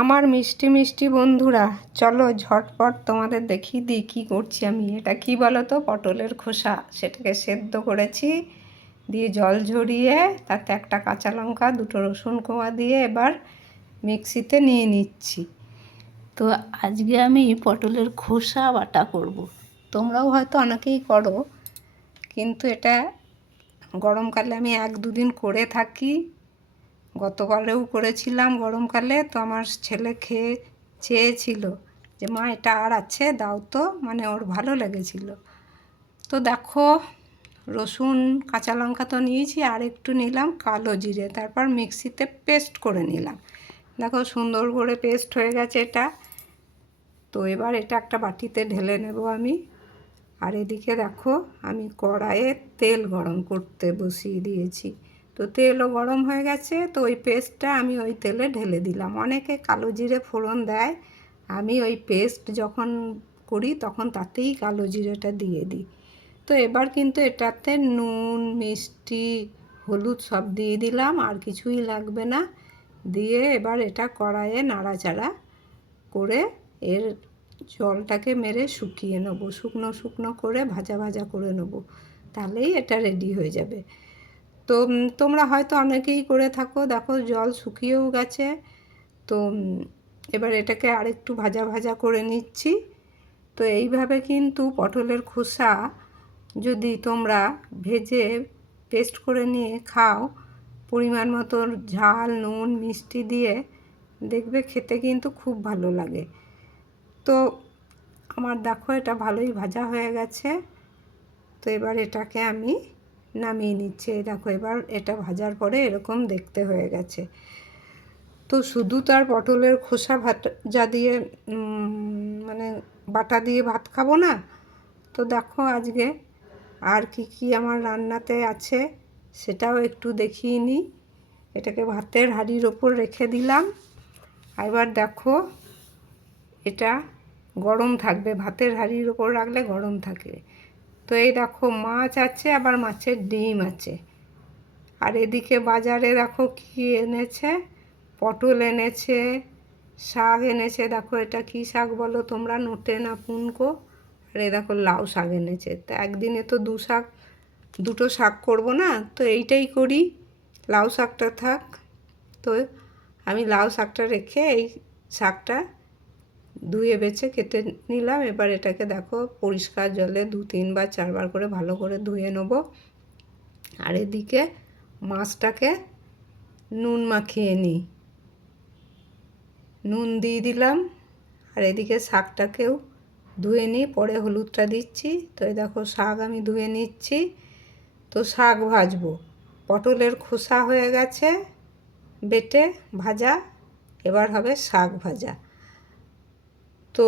আমার মিষ্টি মিষ্টি বন্ধুরা, চলো ঝটপট তোমাদের দেখিয়ে দিই কী করছি আমি। এটা কি বলো তো, পটলের খোসা, সেটাকে সেদ্ধ করেছি, দিয়ে জল ঝরিয়ে তাতে একটা কাঁচা লঙ্কা, দুটো রসুন কোয়া দিয়ে এবার মিক্সিতে নিয়ে নিচ্ছি। তো আজকে আমি পটলের খোসা বাটা করব। তোমরাও হয়তো অনেকেই করো, কিন্তু এটা গরমকালে আমি 1-2 দিন করে থাকি। গতকালেও করেছিলাম গরমকালে, তো আমার ছেলে খেয়ে চেয়েছিল যে মা এটা আর আছে দাও তো, মানে ওর ভালো লেগেছিল। তো দেখো, রসুন কাঁচা লঙ্কা তো নিয়েছি, আর একটু নিলাম কালো জিরে, তারপর মিক্সিতে পেস্ট করে নিলাম। দেখো সুন্দর করে পেস্ট হয়ে গেছে এটা। তো এবার এটা একটা বাটিতে ঢেলে নেব আমি। আর এদিকে দেখো, আমি কড়াইয়ে তেল গরম করতে বসিয়ে দিয়েছি। তো তেলও গরম হয়ে গেছে, তো ওই পেস্টটা আমি ওই তেলে ঢেলে দিলাম। অনেকে কালো জিরে ফোড়ন দেয়, আমি ওই পেস্ট যখন করি তখন তাতেই কালো জিরেটা দিয়ে দিই। তো এবার কিন্তু এটাতে নুন, মিষ্টি, হলুদ সব দিয়ে দিলাম, আর কিছুই লাগবে না। দিয়ে এবার এটা কড়াইয়ে নাড়াচাড়া করে এর জলটাকে মেরে শুকিয়ে নেব, শুকনো শুকনো করে ভাজা ভাজা করে নেব, তাহলেই এটা রেডি হয়ে যাবে। তো তোমরা হয়তো অনেকেই করে থাকো। দেখো জল শুকিয়েও গেছে। তো এবার এটাকে আরেকটু ভাজা ভাজা করে নিচ্ছি। তো এইভাবে কিন্তু পটলের খোসা যদি তোমরা ভেজে পেস্ট করে নিয়ে খাও, পরিমাণ মতো ঝাল, নুন, মিষ্টি দিয়ে, দেখবে খেতে কিন্তু খুব ভালো লাগে। তো আমার দেখো এটা ভালোই ভাজা হয়ে গেছে। তো এবার এটাকে আমি নামিয়ে নিচ্ছি। দেখো এবার এটা ভাজার পরে এরকম দেখতে হয়ে গেছে। তো শুধু তার পটলের খোসা ভাজা দিয়ে মানে বাটা দিয়ে ভাত খাবো না। তো দেখো আজকে আর কি আমার রান্নাতে আছে সেটাও একটু দেখিয়ে নিই। এটাকে ভাতের হাঁড়ির ওপর রেখে দিলাম। এবার দেখো এটা গরম থাকবে, ভাতের হাঁড়ির ওপর রাখলে গরম থাকে। তো এই দেখো মাছ আছে, আবার মাছের ডিম আছে। আর এদিকে বাজারে দেখো কি এনেছে, পটল এনেছে, শাক এনেছে। দেখো এটা কি শাক বলো তোমরা, নোটে না পুনকো। আর এই দেখো লাউ শাক এনেছে। তো একদিনে তো দুটো শাক করব না, তো এইটাই করি, লাউ শাকটা থাক। তো আমি লাউ শাকটা রেখে এই শাকটা ধুয়ে বেছে কেটে নিলাম। এবার এটাকে দেখো পরিষ্কার জলে 2-3 বার 4 বার করে ভালো করে ধুয়ে নেব। আর এদিকে মাছটাকে নুন মাখিয়ে নিই, নুন দিয়ে দিলাম। আর এদিকে শাকটাকেও ধুয়ে নিই, পরে হলুদটা দিচ্ছি। তো এই দেখো শাক আমি ধুয়ে নিচ্ছি। তো শাক ভাজবো, পটলের খোসা হয়ে গেছে বেটে ভাজা, এবার হবে শাক ভাজা। তো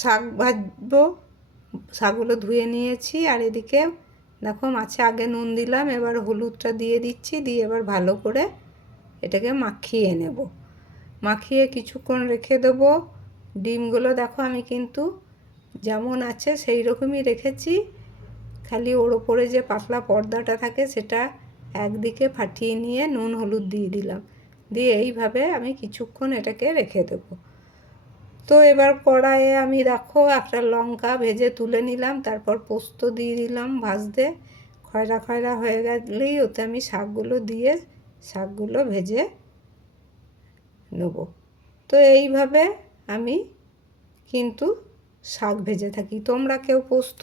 শাক ভাজবো, শাকগুলো ধুয়ে নিয়েছি। আর এদিকে দেখো মাছে আগে নুন দিলাম, এবার হলুদটা দিয়ে দিচ্ছি, দিয়ে এবার ভালো করে এটাকে মাখিয়ে নেব। মাখিয়ে কিছুক্ষণ রেখে দেবো। ডিমগুলো দেখো আমি কিন্তু যেমন আছে সেই রকমই রেখেছি, খালি ওর ওপরে যে পাতলা পর্দাটা থাকে সেটা একদিকে ফাটিয়ে নিয়ে নুন হলুদ দিয়ে দিলাম, দিয়ে এইভাবে আমি কিছুক্ষণ এটাকে রেখে দেবো। তো এবার কড়াইয়ে আমি দেখো একটা লঙ্কা ভেজে তুলে নিলাম, তারপর পোস্ত দিয়ে দিলাম ভাজতে। খয়রা খয়রা হয়ে গেলেই ওতে আমি শাকগুলো ভেজে নেব। তো এইভাবে আমি কিন্তু শাক ভেজে থাকি। তোমরা কেউ পোস্ত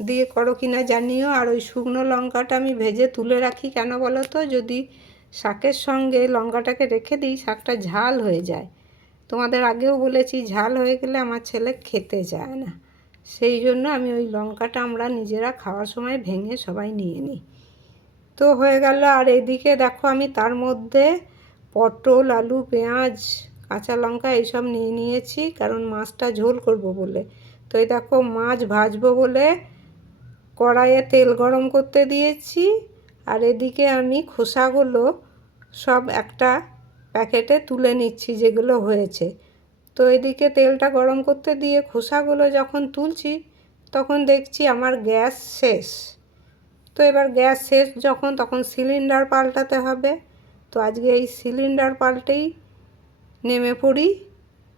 দিয়ে করো কি না জানিও। আর ওই শুকনো লঙ্কাটা আমি ভেজে তুলে রাখি কেন বলো তো, যদি শাকের সঙ্গে লঙ্কাটাকে রেখে দিই শাকটা ঝাল হয়ে যায়। তোমাদের আগেও বলেছি ঝাল হয়ে গেলে আমার ছেলে খেতে চায় না, সেই জন্য আমি ওই লঙ্কাটা আমরা নিজেরা খাওয়ার সময় ভেঙে সবাই নিয়ে নিই। তো হয়ে গেল। আর এদিকে দেখো আমি তার মধ্যে পটল, আলু, পেঁয়াজ, কাঁচা লঙ্কা এইসব নিয়ে নিয়েছি, কারণ মাছটা ঝোল করব বলে। তো এই দেখো মাছ ভাজবো বলে কড়াইয়ে তেল গরম করতে দিয়েছি। আর এদিকে আমি খোসাগুলো সব একটা প্যাকেটে তুলে নিচ্ছি যেগুলো হয়েছে। তো এদিকে তেলটা গরম করতে দিয়ে খোসাগুলো যখন তুলছি তখন দেখছি আমার গ্যাস শেষ। তো এবার গ্যাস শেষ তখন সিলিন্ডার পাল্টাতে হবে। তো আজকে এই সিলিন্ডার পাল্টেই নেমে পড়ি,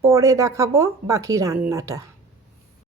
পরে দেখাবো বাকি রান্নাটা।